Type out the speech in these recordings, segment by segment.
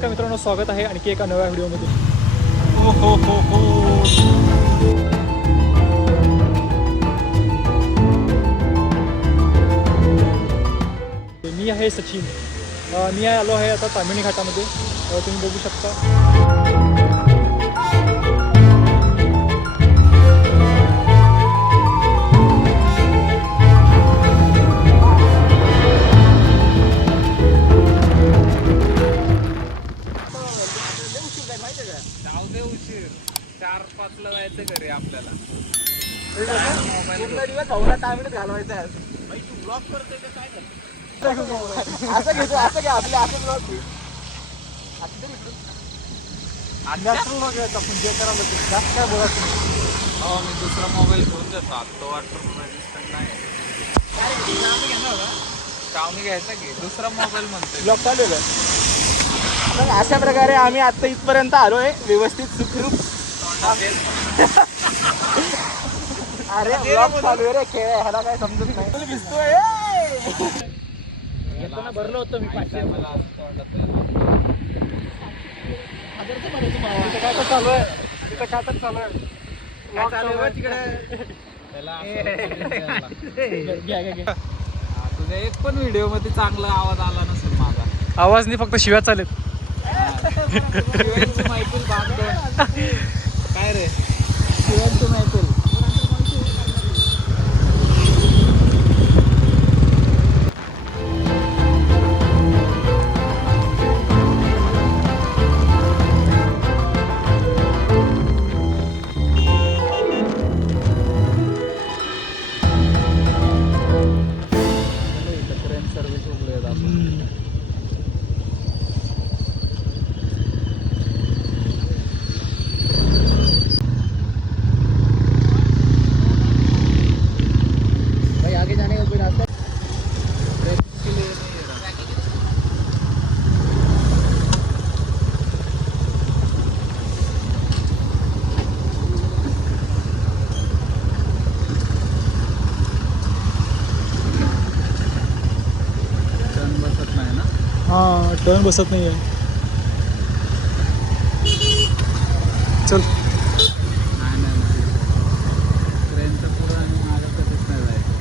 नमस्कार मित्रांनो, स्वागत आहे आणखी एका नव्या व्हिडिओमध्ये. हो हो हो हो मी आहे सचिन. मी आलो आहे आता तामिणी घाटामध्ये. तुम्ही बघू शकता. उशीर 4-5 जायचं घरी आपल्याला. घालवायचा असं घेतो, असं घ्या आपले असं ब्लॉग आपण जे करावं जास्त काय बोला तुम्ही. हो, मी दुसरा मोबाईल घेऊन देतो. तो वाटतो रेजिस्टर्ड नाही. Xiaomi घ्यायचा की दुसरा मोबाईल म्हणतोय. ब्लॉग चालू आहे. मग अशा प्रकारे आम्ही आता इथपर्यंत आलोय व्यवस्थित सुखरूप. अरे ब्लॉग चालू आहे रे, खेळ आहे, ह्याला काय समजत नाही. दिसतोय येताना भरलं होतं मी 500. मला असं वाटत काय तर चालू आहे, तिथं काय तर चालू आहे. तुझ्या एक पण व्हिडिओ मध्ये चांगला आवाज आला नसेल माझा. आवाज नाही, फक्त शिव्या चालेत. शिवांची मैफिल बांधतो काय रे, शिवांची मैफिल. सर्विस उघडे भाई, आगे जाने का कोई रास्ता? बसत नाही ना. हां, टर्न बसत नाही आहे. चल. नाही ट्रेनचं पुढं आणि मागं कधीच नाही जायचं.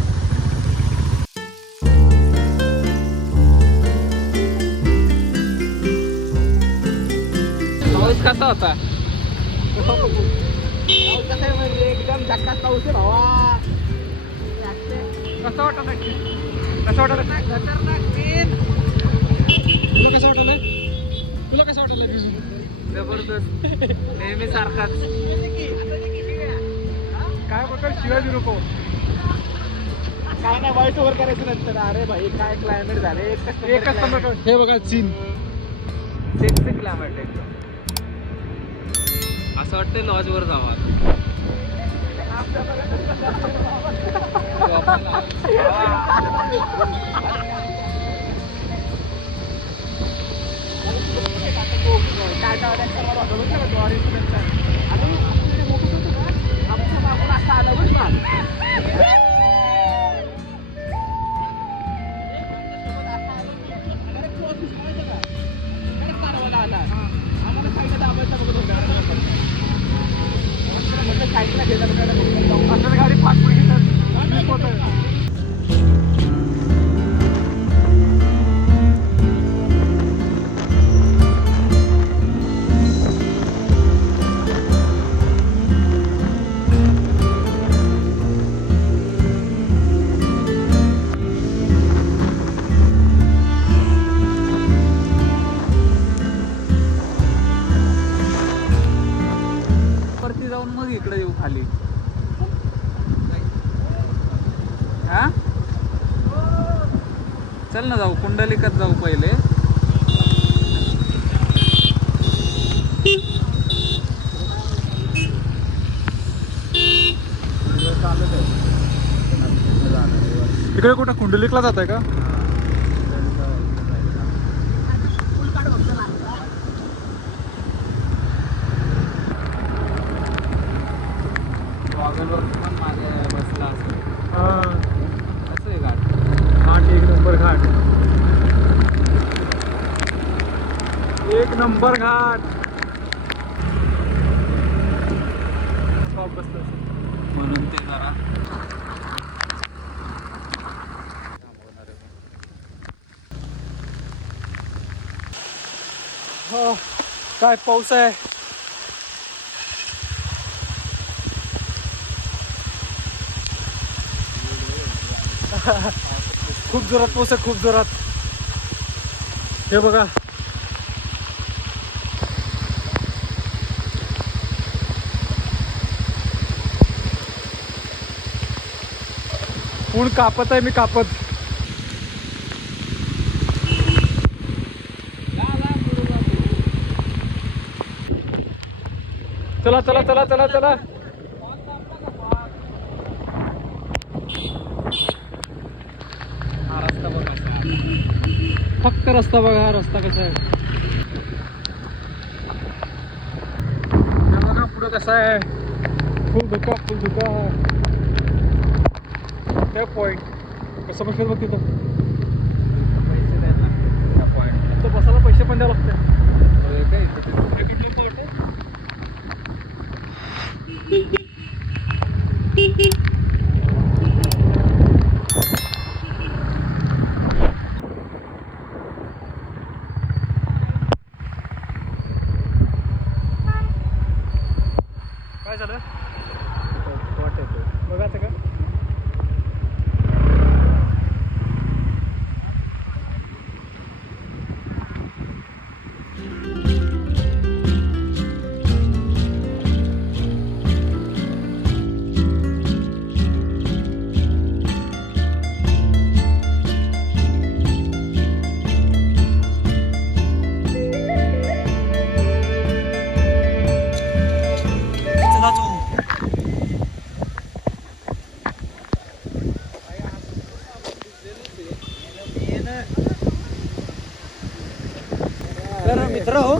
पाऊस कसा होता? कसं आहे म्हणजे एकदम झक्कास पाऊस आहे भावा. कसं वाटत कसं वाटत तुला कसं वाटलं? तुला कसं वाटलं भिजून? जबरदस्त. नेहमी सारखाच. काय बघा, शिवाय देऊ नको. काय नाही, वाईट ओव्हर करायचं नंतर. अरे भाई, काय क्लायमेट झाले. एकच नंबर. हे बघा सीन. 6 किलोमीटर एकदम. असं वाटतंय लॉजवर जावा. गाडी फाटफुट घेतात. वरती जाऊन मग इकडे येऊ खाली. हा, चल ना जाऊ, कुंडलिकात जाऊ पहिले. इकडे कुठं कुंडलिकला जात आहे का? बसला असेल. हां, असं आहे घाट. घाट एक नंबर घाट. एक नंबर घाट. स्टॉप बसतो म्हणून ते जरा हो. काय पाऊस आहे. खूप जोरात पाऊस आहे, खूप जोरात. हे बघा ऊन कापत आहे, मी कापत. चला चला चला चला चला. हा रस्ता बघ कसा आहे. फक्त रस्ता बघा, रस्ता कसा आहे. हे बघा पुढं कसा आहे. फुल धुका, फुल धुका. त्या पॉइंट कसं बसलं बघ तिथं. पैसे द्यायला लागतात त्या पॉईंटला. तिथं बसायला पैसे पण द्यावं लागते. काय इथे काय झालं स्पॉट येतो. बघायचं का. तर मित्र हो,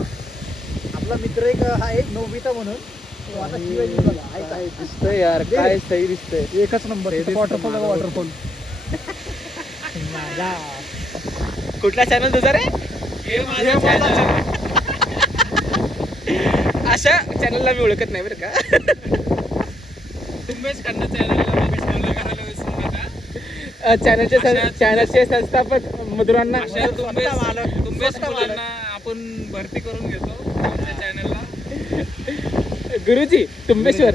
आपला मित्र एक आहे नवमीता म्हणून. तो आता शिवाजी बघा, आहे काय दिसतंय यार, काय सही दिसतंय. एकच नंबर. वॉटरफॉल आहे, वॉटरफॉल. कुठला चॅनल तुझा रे? अशा चॅनलला मी ओळखत नाही बरं का. तुम्हीच खंड चॅनलला फॉलो करायला विसरू नका. चॅनलचे संस्थापक मधुरांना अशा तुम्हीच मुलांना आपण भरती करून घेतो आमच्या चॅनलला. गुरुजी तुंबेश्वर.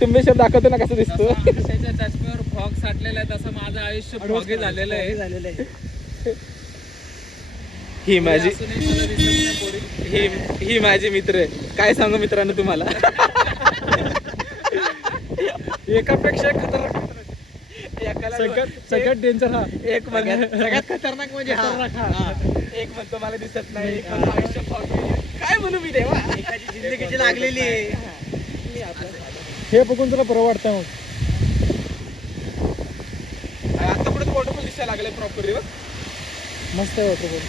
तुंबेश्वर दाखवतो ना कसं दिसतो. त्याच्या चष्म्यावर फॉग साठलेला आहे तसं माझं आयुष्य फॉगी झालेलं आहे. ही माझी असूनही मला दिसत नाही पोरी. ही माझी मित्र आहे. काय सांगू मित्रांनो तुम्हाला. एकापेक्षा एक खतरनाक मित्र आहे. सगळ्यात डेंजर हा. एक सगळ्यात खतरनाक म्हणजे हा. एक म्हणतो मला दिसत नाही, एक म्हणतो आयुष्य foggy. काय म्हणू मी देवा. एकाची जिंदगीची लागलेली आहे. हे बघून तुला बरं वाटतं मग. आता पुढे वॉटरफॉल दिसायला लागलाय प्रॉपरली. मस्त आहे वॉटरफॉल.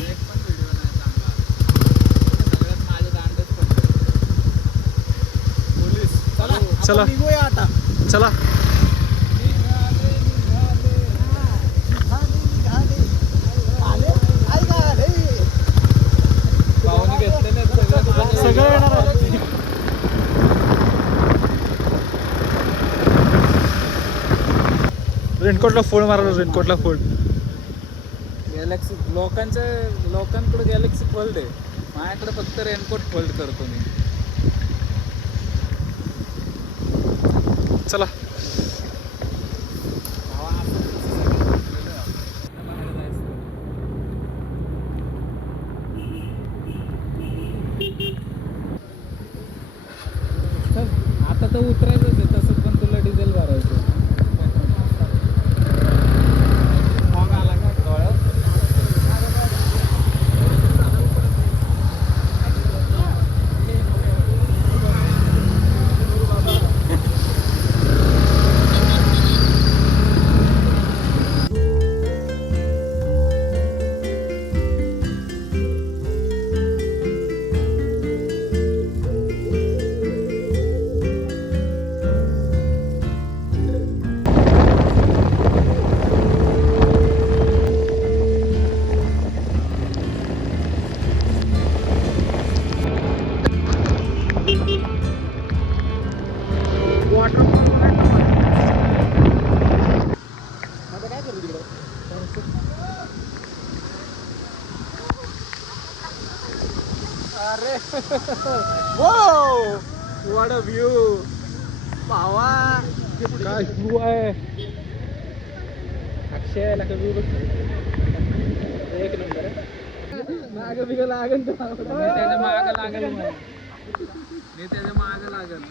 एक पण व्हिडिओ नाही चांगला. सगळ्यात माझे दांडच पडले. पोलीस चला निघूया आता. चला. भावाने घेतलेले आहेत सगळं येणार आहे. रेनकोटला फोल्ड मारा, रेनकोटला फोल्ड. गॅलेक्सी लोकांकडे गॅलेक्सी फोल्ड आहे. माझ्याकडे फक्त रेनकोट फोल्ड करतो मी. चला. आता तर उतरायचंच आहे तसं, पण तुला डिझेल भरायचं. फॉग आला का डोळ्यात. अरे वो व्हॉट अ व्ह्यू भावा. काय व्ह्यू आहे. अक्षय लका व्ह्यू बघ. एक नंबर आहे. माग बिग लागन तर त्याच्या मागं लागेल मग. मी त्याच्या मागं लागेल.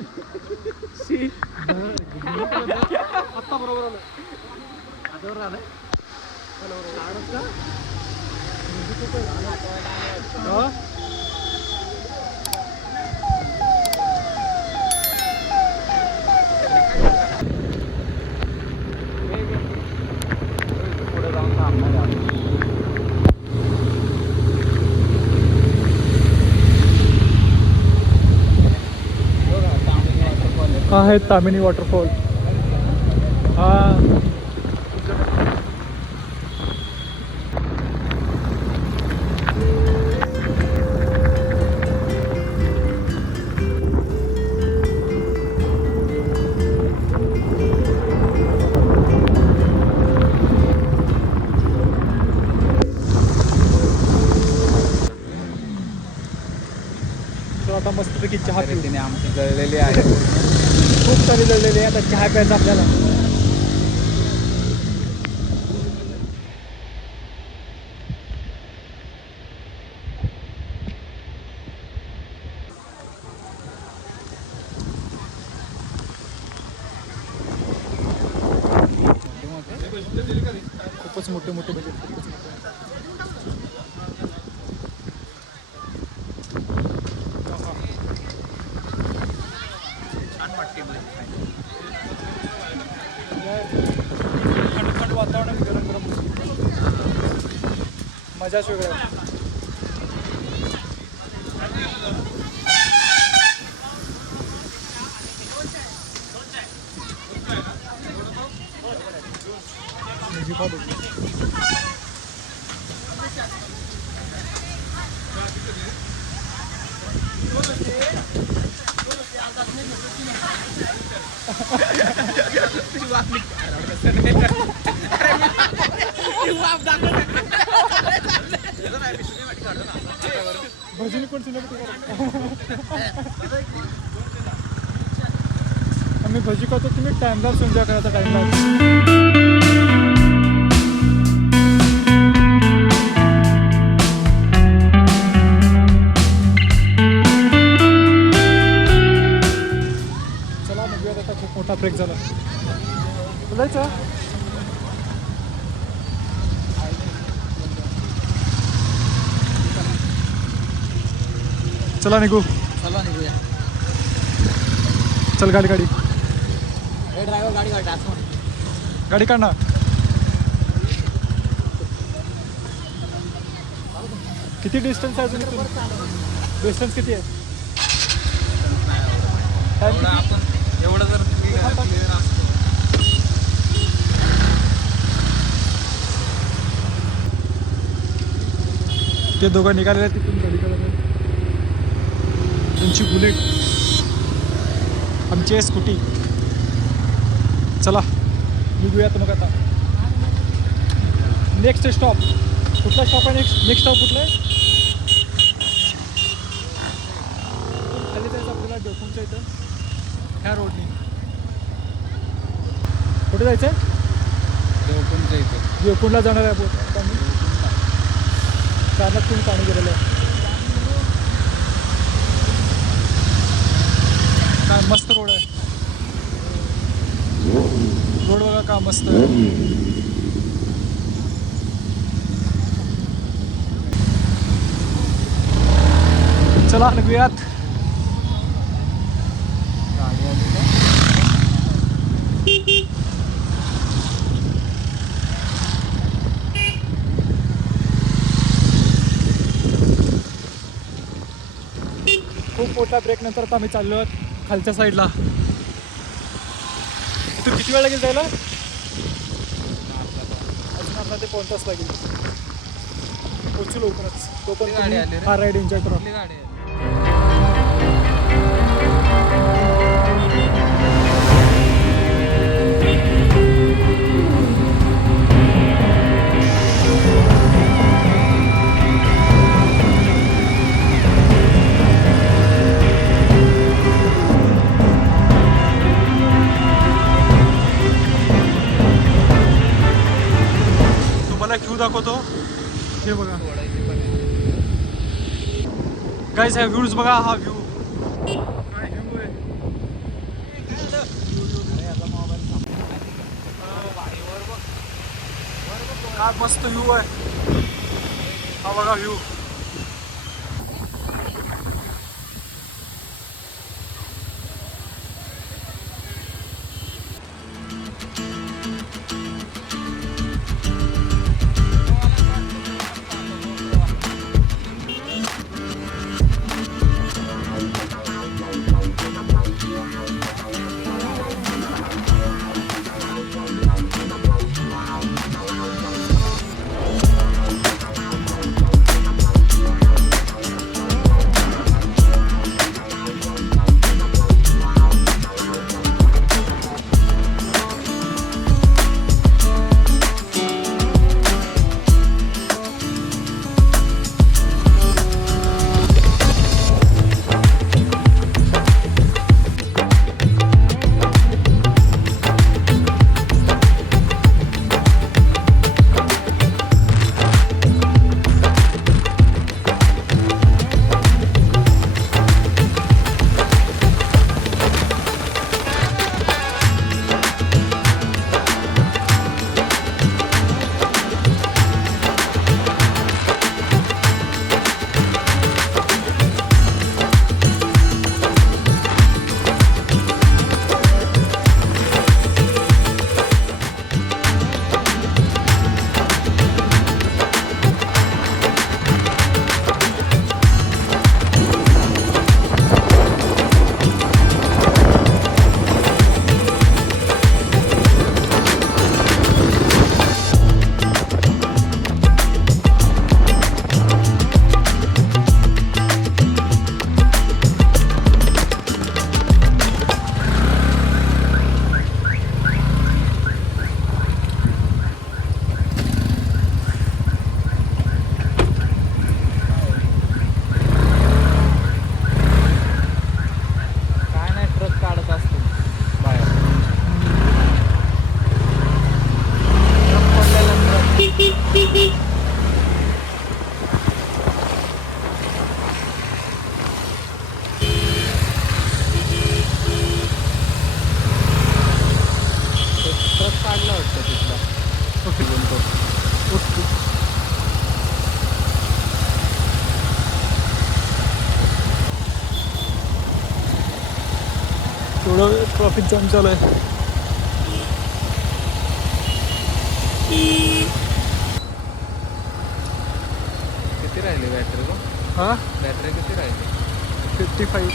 आत्ता बरोबर आलं. आजवर आलाय हा? पुढे जाऊन थांबणार आहे. हा आहे तामिनी वॉटरफॉल. हा तर आता मस्तपैकी चहा पिऊ. तिने आमची जळलेली आहे. खूप सारी जळलेली आहे. आता चहा प्यायचा आपल्याला. खूपच मोठे मोठे बजेट. खूपच मोठे. छान वाटते मला. थंड थंड वातावरण आणि गरम गरम मजाच वेगळा आहे. भजनी कोण आम्ही भजी खातो. तुम्ही टाइमलॅप्स एन्जॉय करायचा. टाइमलॅप्स चला निघूयात आता. खूप मोठा ब्रेक झाला. बोलायचं चला निघू. चला निघूया. चल गाडी गाडी हे ड्रायव्हर गाडी काढ. गाडी काढ ना. किती डिस्टन्स आहे अजून इथून? डिस्टन्स किती आहे? एवढं आपण एवढं जर क्लिअर असतो. ते दोघं निघालेले आहेत तिथून गाडीकडे. त्यांची बुलेट, आमची आहे स्कूटी. चला निघूयात मग आता. नेक्स्ट स्टॉप कुठला स्टॉप आहे? नेक्स्ट स्टॉप कुठला आहे? खाली जायचं आपल्याला देवकुंडच्या इथं. ह्या रोडने कुठे जायचं आहे? देवकुंडच्या इथे. देवकुंडला जाणार आहे बोट. आम्ही कानातून पाणी गेलेलं आहे. काय मस्त रोड आहे. रोड बघा का मस्त आहे. चला निघूयात. खूप मोठ्या ब्रेक नंतर आता आम्ही चाललो आहोत खालच्या साईडला. इथून किती वेळ लागेल जायला? अजून अर्धा ते 5 तास लागेल. पोचू लवकरच. तोपर्यंत हा राईड एन्जॉय करा. गाडी आहे. गाईज हा व्ह्यूज बघा, हा व्ह्यू काय मस्त व्ह्यू आहे. हा बघा व्ह्यू. काय नाही, ट्रक काढत असतो बाहेर. ट्रक पडलेला ट्रक. ट्रक काढला वाटतं तिथला. ओके. थोडं ट्रॉफिक जाम चालू आहे. किती राहिले बॅटरी गो? हा बॅटरी किती राहिले? 55.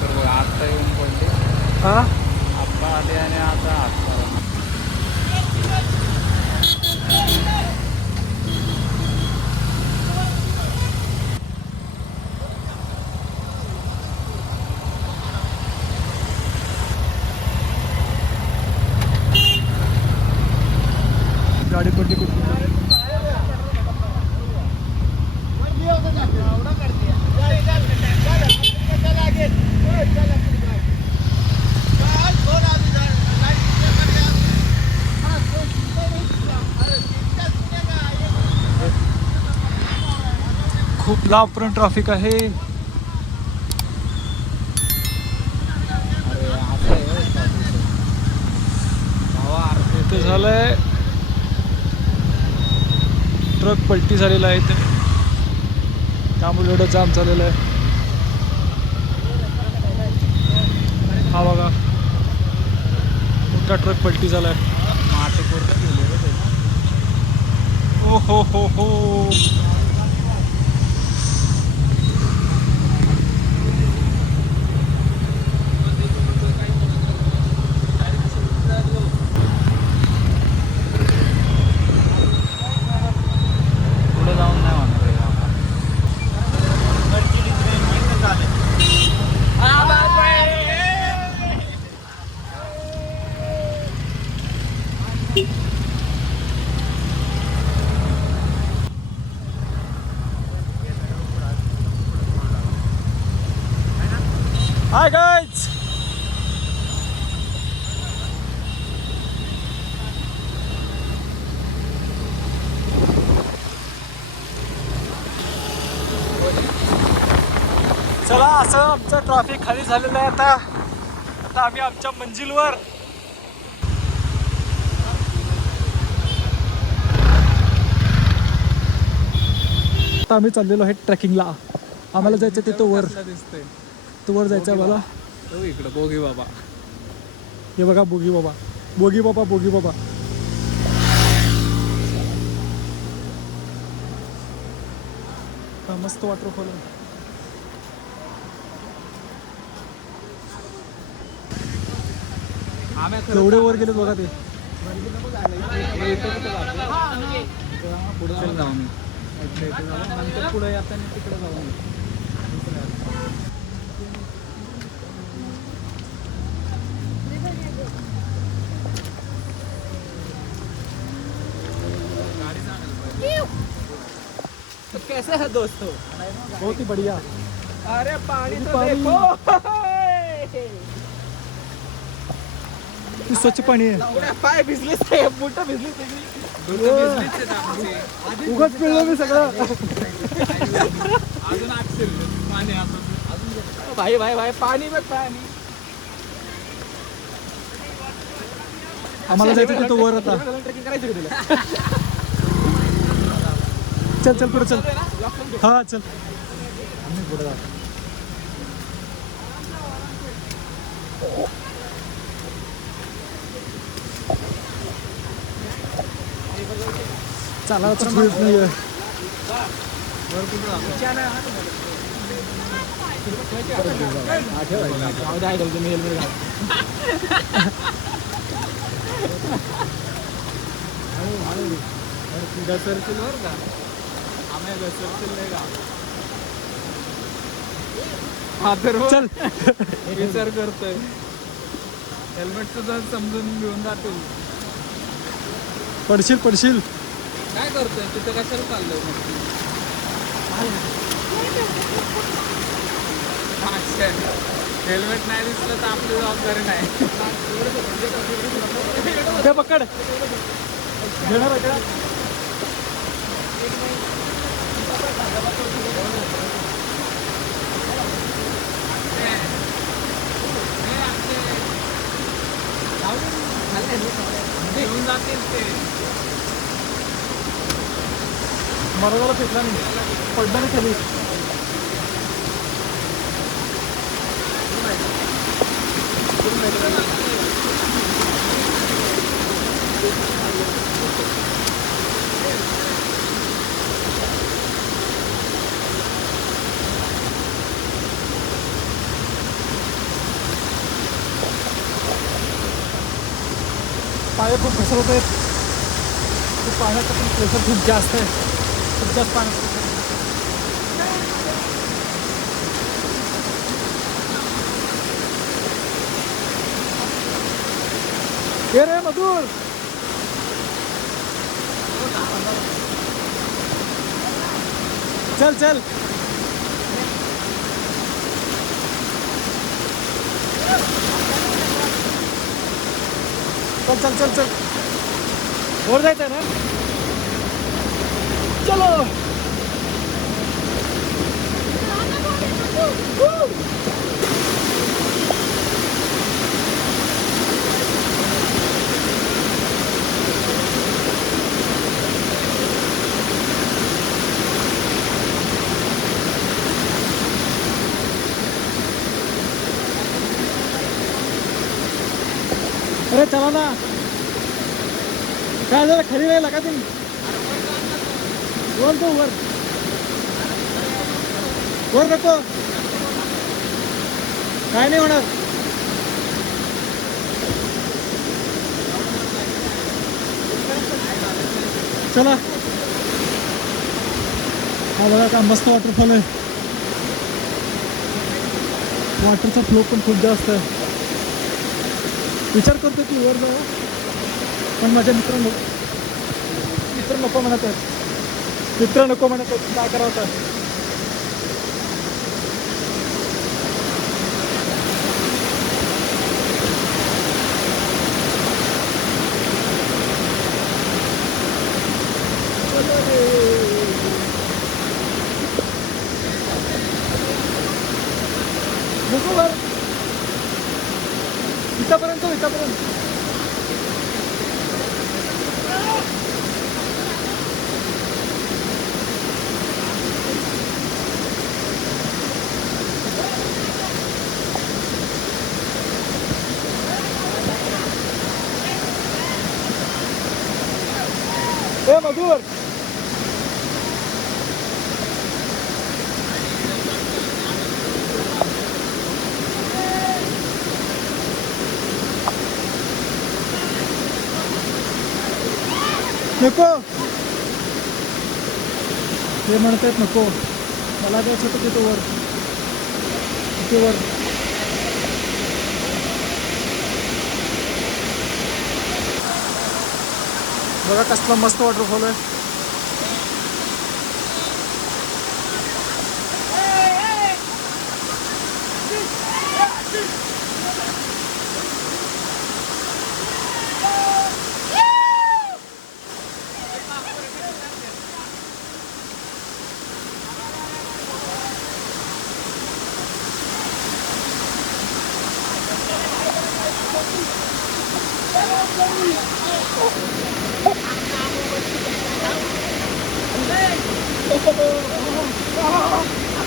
तर बघ, आत्ता येऊन पडले. हा आत्ता आले आणि आता आत्ता. गाडी पडली कुठली. खूप लांबपर्यंत ट्रॅफिक आहे. अरे असं आहे होय का? भावा अर्धे ते झालंय, ट्रक पलटी झालेला आहे इथे, त्यामुळे एवढं जाम झालेलं आहे. हा बघा, मोठा ट्रक पलटी झालाय. माटे पूर्ण गेले रे ते. ओ हो. पुढे जाऊन नाही म्हणत आहे आपण. Hi guys. चला असं आमचं ट्रॅफिक खाली झालेलं आहे आता. आता आम्ही आमच्या मंजिलवर. आता आम्ही चाललेलो आहे ट्रेकिंगला. आम्हाला जायचं तिथं वर. दिसतंय तो वर जायचं आहे मला. हो इकडं बोगी बाबा. हे बघा बोगी बाबा, बोगी बाबा, बोगी बाबा. हा, मस्त वॉटरफॉल आहे. एवढे वर गेलेत बघा ते. पुढे जाऊ मी नंतर पुढे येताना तिकडे जाऊ मी. तो कैसे है दोस्तों? बहुत ही बढ़िया. अरे पानी तो पानी. देखो. ते स्वच्छ पाणी आहे. उड्या पाय भिजलेच ते, बुटं भिजली सगळी. उगाच पिळलं मी सगळं. अजून अक्षर पाणी अजून भाई भाई भाई पाणी बघ पाणी. आम्हाला जायचं तिथं वर आता. ट्रेकिंग करायची का तुला? चल चल पुढे चल. हा चल. आम्ही पुढे जाऊ. चला तर मिळत नाहीये. घसरतील बरं का. आम्ही घसरतील नाही का. हा तर चल. विचार करतोय. हेल्मेट सुद्धा समजून घेऊन जातो. पडशील पडशील. काय करतोय तिथं कशाला चाललंय मग? हेल्मेट नाही दिसलं तर आपली जबाबदारी नाही. ते पकड. घेणार आहे का? घेऊन जातील ते. मरोदाला फेकला नाही. पडला नाही खाली. पाय खूप घसरत आहेत. पाण्याचं पण प्रेशर खूप जास्त आहे. खूप जास्त पाण्याचं pressure आहे. ये रे मधुर. चल चल. चल चल चल चल. वर जायचं ना. चलो. अरे चला ना. काय झालं खाली राहिला का तुम्ही? वर तो वर. वर नको. काय नाही होणार. चला. हा बघा का मस्त वॉटरफॉल आहे. वॉटरचा फ्लो पण खूप जास्त आहे. विचार करतो की वर जाऊ, पण माझ्या मित्र नको म्हणत आहेत. मित्र नको म्हणत आहेत. काय करावं तर. नको वर. इथपर्यंत इथपर्यंत. ए मधुर नको ते म्हणतात नको मला द्यायचं होतं तिथं वर तिथे वर बघा कसला मस्त वॉटरफॉल आहे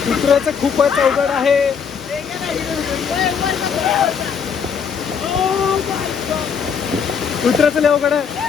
उतरायचं खूपच अवघड आहे उतरायचं लय अवघड आहे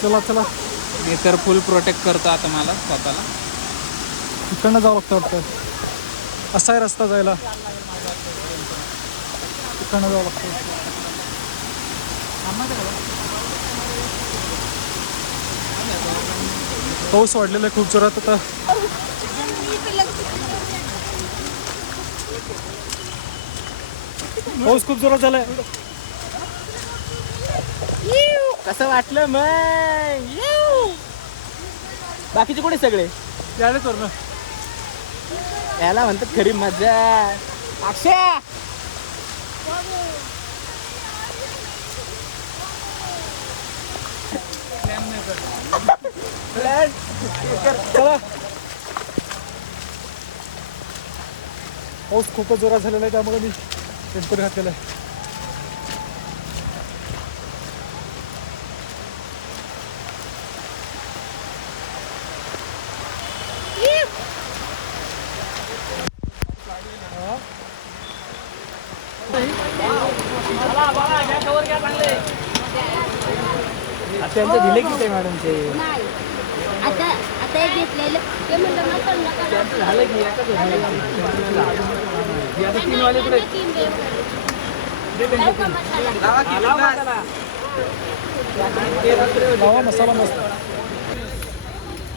चला चला मी तर फुल प्रोटेक्ट करतो आता मला स्वतःला. इकडनं जावं लागतं वाटतं असा आहे रस्ता जायला इकडनं जावं लागतं पाऊस वाढलेला आहे खूप जोरात आता पाऊस खूप जोरात झालाय कसं वाटलं मग बाकीचे कुठे सगळे यायला तर ना याला म्हणतात खरी मजा अक्षय चला पाऊस खूपच जोरात झालेला आहे त्यामुळे मी रेनकोट घातलेला आहे त्यांचं दिले किती आहे मॅडमचे नाही आता आता एक घेतलेलं ते म्हणलं ना संध्याकाळी झालं की आता 3 वाले कुठे तीन देव का मसाला लावा मसाला मस्त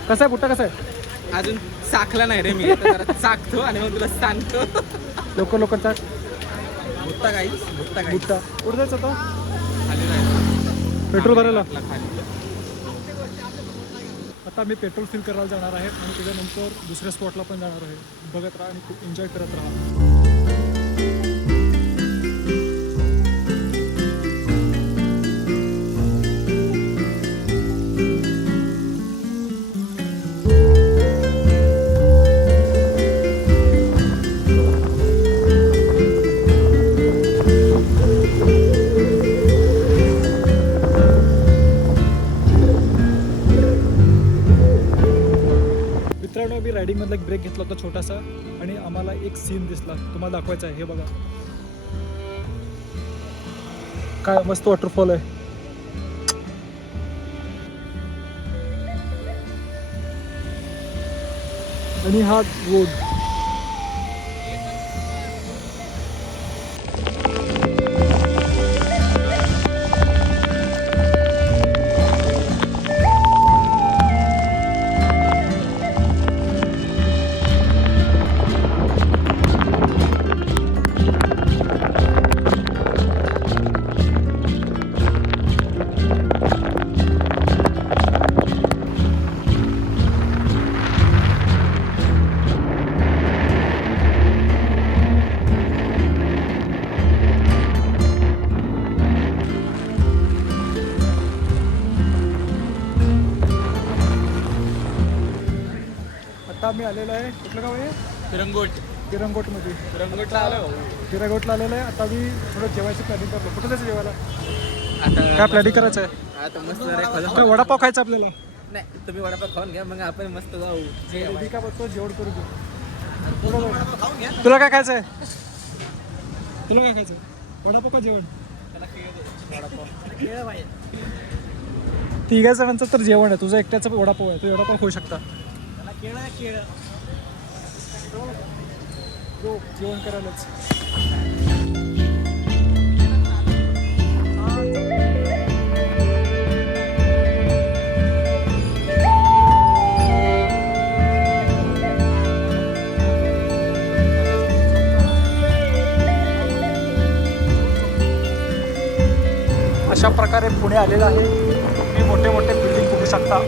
कसा आहे बुट्टा कसा आहे अजून चाकला नाही रे मी आता जरा चाकतो आणि मग तुला सांगतो लोक लोकांचा भुट्टा काही भुट्टा काही बुट्टा कुठं जायचं आता खाली जायचं पेट्रोल भरायला खाली आता मी पेट्रोल फिल करायला जाणार आहे आणि त्याच्यानंतर दुसऱ्या स्पॉटला पण जाणार आहे बघत राहा आणि खूप एन्जॉय करत राहा मित्रांनो मी रायडिंगमधला एक ब्रेक घेतला होता छोटासा आणि आम्हाला एक सीन दिसला तुम्हाला दाखवायचा आहे हे बघा काय मस्त वॉटरफॉल आहे आणि हा गोड. आता आम्ही आलेलो आहे, कुठलं गाव आहे? किरंगोटमध्ये. किरंगोटला आलेलं आहे. आता मी थोडं जेवायची प्लॅनिंग करतो. कुठं जायचं जेवायला? काय प्लॅनिंग करायचं आहे? आता मस्त रे काय वडापाव खायचा आपल्याला? नाही तुम्ही वडापाव खाऊन घ्या मग आपण मस्त जाऊ मी काय बघतो जेवण करू घेऊ. खाऊन घ्या. तुला काय खायचं आहे? तुला काय खायचं आहे? वडापाव का जेवण? केळं पाहिजे. तिघाचं म्हणचं तर जेवण आहे. तुझं एकट्याचं वडापाव आहे. तू वडापाव खाऊ शकता. त्याला केळं हो, जेवण करायलाच. अशा प्रकारे पुणे आलेलं आहे. तुम्ही मोठे मोठे बिल्डिंग बघू शकता.